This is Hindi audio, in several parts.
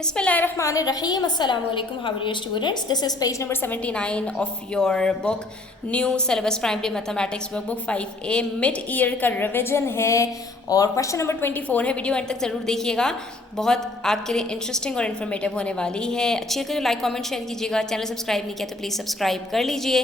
Bismillahirrahmanirrahim. Assalamu alaikum. How are you students? This is page number 79 of your book New Syllabus Primary Mathematics Workbook 5A. Mid year का रिवीजन है और क्वेश्चन नंबर 24 है. वीडियो एंड तक ज़रूर देखिएगा, बहुत आपके लिए इंटरेस्टिंग और इन्फॉर्मेटिव होने वाली है. अच्छी लगे तो लाइक कमेंट शेयर कीजिएगा. चैनल सब्सक्राइब नहीं किया तो प्लीज़ सब्सक्राइब कर लीजिए.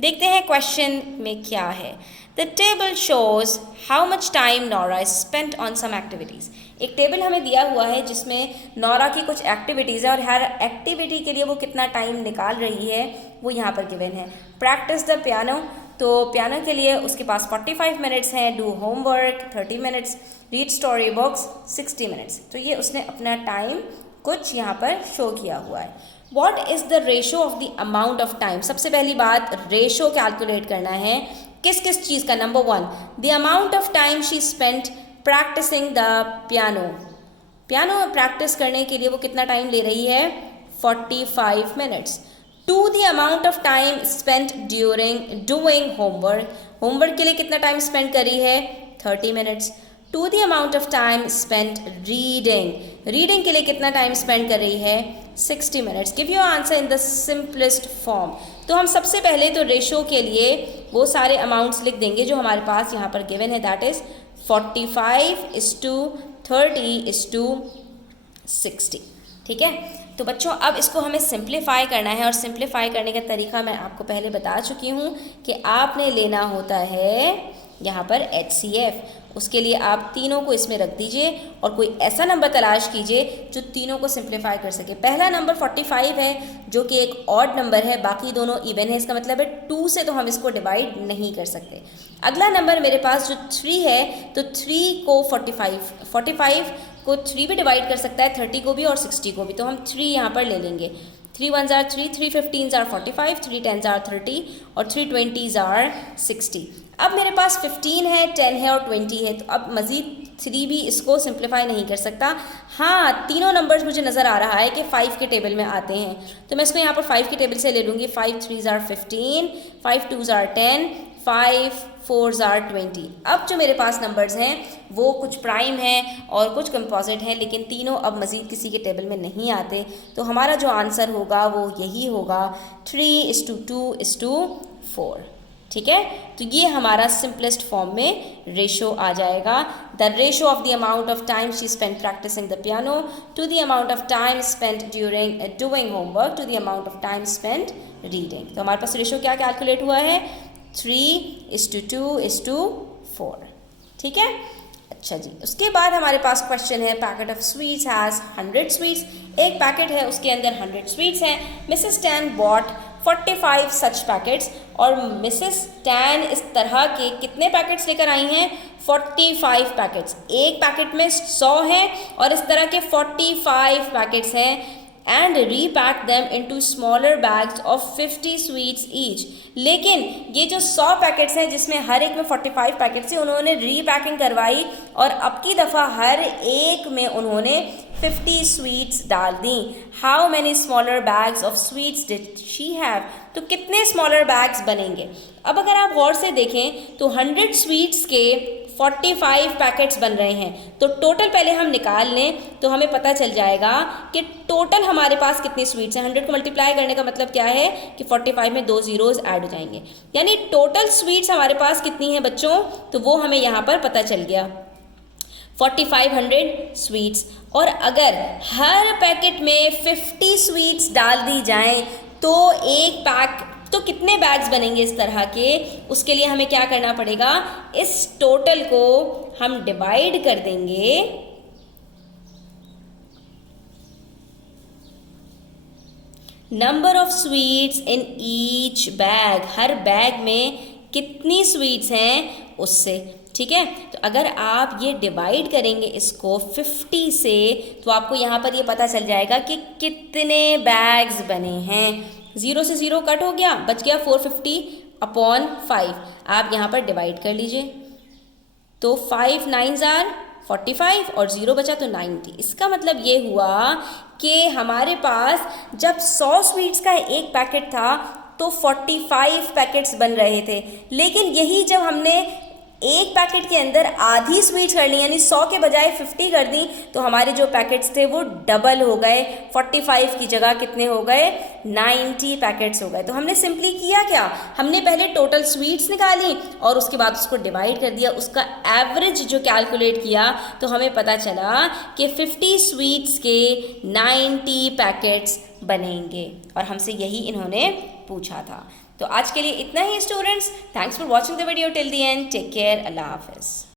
देखते हैं क्वेश्चन में क्या है. The table shows how much time Nora spent on some activities. एक टेबल हमें दिया हुआ है जिसमें नोरा की कुछ एक्टिविटीज़ है और हर एक्टिविटी के लिए वो कितना टाइम निकाल रही है वो यहाँ पर गिवन है. प्रैक्टिस द पियानो, तो पियानो के लिए उसके पास 45 मिनट्स हैं. Do homework 30 minutes. Read story books 60 minutes. तो ये उसने अपना टाइम कुछ यहाँ पर शो किया हुआ है. What is the ratio of the amount of time. सबसे पहली बात रेशो कैलकुलेट करना है. किस किस चीज़ का. Number 1 the amount of time she spent practising the piano. Piano practice करने के लिए वो कितना टाइम ले रही है 45 minutes. Two the amount of time spent during doing homework. Homework के लिए कितना टाइम स्पेंड करी है 30 minutes. Two the amount of time spent reading. Reading के लिए कितना टाइम स्पेंड कर रही है 60 minutes. Give your answer in the simplest form. तो हम सबसे पहले तो रेशो के लिए वो सारे अमाउंट्स लिख देंगे जो हमारे पास यहाँ पर गिवन है. That is 45:30:60. ठीक है. तो बच्चों अब इसको हमें सिंप्लीफाई करना है और सिंप्लीफाई करने का तरीका मैं आपको पहले बता चुकी हूँ कि आपने लेना होता है यहाँ पर HCF. उसके लिए आप तीनों को इसमें रख दीजिए और कोई ऐसा नंबर तलाश कीजिए जो तीनों को सिंप्लीफाई कर सके. पहला नंबर 45 है जो कि एक ऑड नंबर है, बाकी दोनों इवन है. इसका मतलब है 2 से तो हम इसको डिवाइड नहीं कर सकते. अगला नंबर मेरे पास जो 3 है, तो 3 को 45 को 3 भी डिवाइड कर सकता है, 30 को भी और 60 को भी. तो हम 3 यहाँ पर ले लेंगे. 3 1s are 3, 3 15s are 45, 3 10s are 30 और 3 20s are 60. अब मेरे पास 15 है, 10 है और 20 है. तो अब मज़ीद 3 भी इसको सिंप्लीफाई नहीं कर सकता. हाँ, तीनों नंबर्स मुझे नज़र आ रहा है कि 5 के टेबल में आते हैं, तो मैं इसको यहाँ पर 5 के टेबल से ले लूँगी. 5 3s are 15, 5 2s are 10, 5 4s are 20. अब जो मेरे पास नंबर्स हैं वो कुछ प्राइम हैं और कुछ कंपोजिट हैं, लेकिन तीनों अब मज़ीद किसी के टेबल में नहीं आते. तो हमारा जो आंसर होगा वो यही होगा 3:2:4. ठीक है. तो ये हमारा सिंपलेस्ट फॉर्म में रेशो आ जाएगा. The ratio of the amount of time she spent practising the piano to the amount of time spent during doing homework to the amount of time spent reading. तो हमारे पास रेशो क्या कैलकुलेट हुआ है 3:2:4. ठीक है. अच्छा जी, उसके बाद हमारे पास क्वेश्चन है packet of sweets has 100 sweets. एक पैकेट है उसके अंदर 100 स्वीट्स हैं. मिसेस टैन बॉट 45 सच पैकेट्स. और मिसेस टैन इस तरह के कितने पैकेट्स लेकर आई हैं 45 पैकेट्स. एक पैकेट में 100 हैं और इस तरह के 45 पैकेट्स हैं. And repack them into smaller bags of 50 sweets each. लेकिन ये जो 100 पैकेट्स हैं जिसमें हर एक में 45 पैकेट्स हैं, उन्होंने रीपैकिंग करवाई और अब की दफ़ा हर एक में उन्होंने 50 स्वीट्स डाल दी. How many smaller bags of sweets did she have. तो कितने स्मॉलर बैग्स बनेंगे. अब अगर आप गौर से देखें तो 100 स्वीट्स के 45 पैकेट्स बन रहे हैं. तो टोटल पहले हम निकाल लें तो हमें पता चल जाएगा कि टोटल हमारे पास कितनी स्वीट्स हैं. 100 को मल्टीप्लाई करने का मतलब क्या है कि 45 में 2 ज़ीरोज़ ऐड हो जाएंगे, यानी टोटल स्वीट्स हमारे पास कितनी हैं बच्चों. तो वो हमें यहाँ पर पता चल गया 4500 स्वीट्स. और अगर हर पैकेट में 50 स्वीट्स डाल दी जाएं तो एक पैक तो कितने बैग्स बनेंगे इस तरह के. उसके लिए हमें क्या करना पड़ेगा, इस टोटल को हम डिवाइड कर देंगे number of sweets in each bag. Her bag में कितनी स्वीट्स हैं उससे. ठीक है. तो अगर आप ये डिवाइड करेंगे इसको 50 से तो आपको यहाँ पर ये पता चल जाएगा कि कितने बैग्स बने हैं. 0 से 0 कट हो गया, बच गया 450/5. आप यहाँ पर डिवाइड कर लीजिए तो 5 9s are 45 और 0 बचा तो 90. इसका मतलब ये हुआ कि हमारे पास जब 100 स्वीट्स का एक पैकेट था तो 45 पैकेट्स बन रहे थे. लेकिन यही जब हमने एक पैकेट के अंदर आधी स्वीट्स कर ली, यानी 100 के बजाय 50 कर दी, तो हमारे जो पैकेट्स थे वो डबल हो गए, 45 की जगह कितने हो गए, 90 पैकेट्स हो गए। तो हमने सिंपली किया क्या, हमने पहले टोटल स्वीट्स निकाली और उसके बाद उसको डिवाइड कर दिया, उसका एवरेज जो कैलकुलेट किया, तो हमें पता चला कि 50 स्वीट्स के 90 पैकेट्स बनेंगे, और हमसे यही इन्होंने पूछा था। तो आज के लिए इतना ही students, thanks for watching the video till the end, take care, अल्लाह हाफिज़।